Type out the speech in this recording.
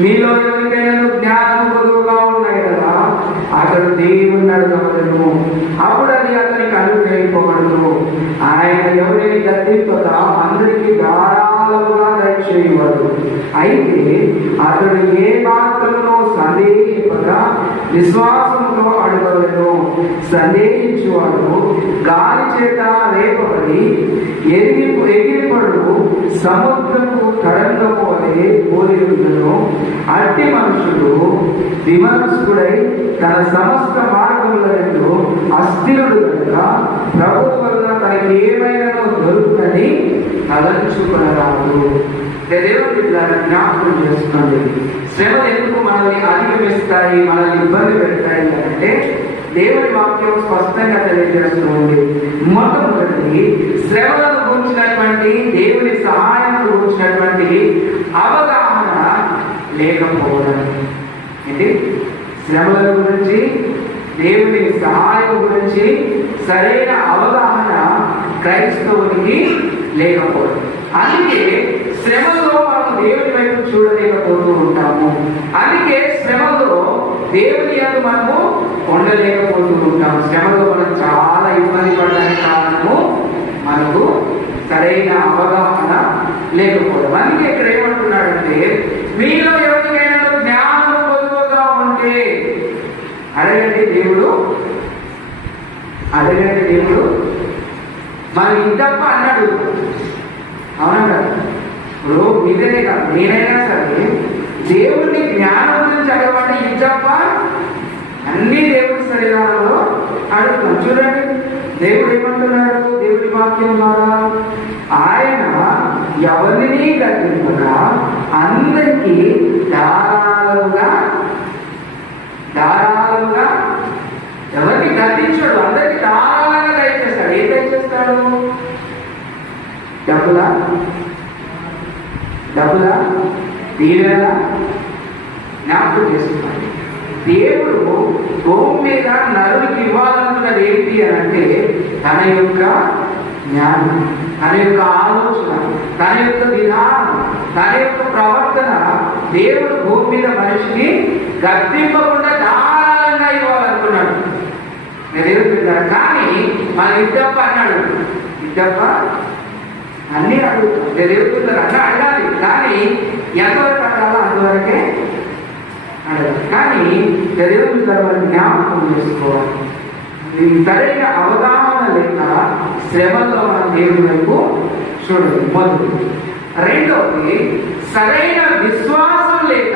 మీలో ఎవరికైనా జ్ఞానం కొద్దుగా ఉన్నాయి కదా, అతడు దేవుణ్ణి అడగవలను, అప్పుడు అది అతనికి అనుగ్రహింపబడదు. ఆయన ఎవరిని గద్దింపగా అందరికీ ధారాళముగా దయచేయవాడు. అయితే అతడు ఏ మాత్రమునో సందేహింపగా విశ్వాసంతో అడగవలను. సందేహించువాడు గాలి చేత రేపబడి ఎగిరిపడు సముద్రము తరంగము వలె పోలియుండును. అట్టి మనుషుడు విమర్శకుడై తన సమస్త మార్గములను అస్థిరుడు కనుక ప్రభువు వల్ల తనకి ఏమైనా దొరుకుతుందని తలంచుకొనరాదు. దేవుడి జ్ఞాపకం చేసుకోండి. శ్రమలు ఎందుకు మనల్ని అధిగమిస్తాయి, మనల్ని ఇబ్బంది పెడతాయి అంటే దేవుడి వాక్యం స్పష్టంగా తెలియజేస్తుంది. మొట్టమొదటి శ్రమలను గురించినటువంటి దేవుని సహాయం గురించినటువంటి అవగాహన లేకపోవడం. ఏంటి? శ్రమల గురించి, దేవుని సహాయం గురించి సరైన అవగాహన క్రైస్తవునికి లేకపోవడం. అందుకే శ్రమలో మనం దేవుని వైపు చూడలేకపోతూ ఉంటాము. అందుకే శ్రమలో దేవుని యందు మనము ఉండలేకపోతూ ఉంటాము. శ్రమలో మనం చాలా ఇబ్బంది పడడానికి కారణము మనకు సరైన అవగాహన లేకపోవడం. అందుకే ఇక్కడ ఏమంటున్నాడంటే, మీలో ఎవరికైనా జ్ఞానం పొందుగా ఉంటే అడగండి దేవుడు మరి ఇంతప్ప అన్నాడు. అవునా? ఇప్పుడు మీదనే కాదు, నేనైనా సరే దేవుడిని జ్ఞానం గురించి అడగమంటే ఇంతప్ప అన్ని దేవుడి శరీరాలలో అడుగుతాం. చూడండి దేవుడు ఏమంటున్నాడు దేవుడి వాక్యం ద్వారా, ఆయన ఎవరిని గద్దింపగా అందరికీ ధారాళంగా ఎవరిని గద్దించాడు, అందరికీ ధారాళంగా దయచేస్తాడు. ఏం దయచేస్తాడు? డబ్బులా దీవెన జ్ఞాపకం చేస్తున్నాడు. దేవుడు భూమి మీద నరుడికి ఇవ్వాలనుకున్నది ఏంటి అని అంటే తన యొక్క జ్ఞానం, తన యొక్క ఆలోచన, తన యొక్క విధానం, తన యొక్క ప్రవర్తన దేవుడు భూమి మీద మనిషిని గద్దింపకుండా ధారాళంగా ఇవ్వాలనుకున్నాడు. కానీ మన ఇద్దప్ప అన్నాడు, ఇద్దప్ప అన్నీ అడుగుతాం. దేవుడు అడగాలి, కానీ ఎంతవరకు అడగాలో అంతవరకే అడగాలి. కానీ దేవుడి తర్వాత జ్ఞాపకం చేసుకోవాలి. సరైన అవగాహన లేక శ్రమలో మనం దేవుడి వైపు చూడాలి. మొదటి. రెండవది సరైన విశ్వాసం లేక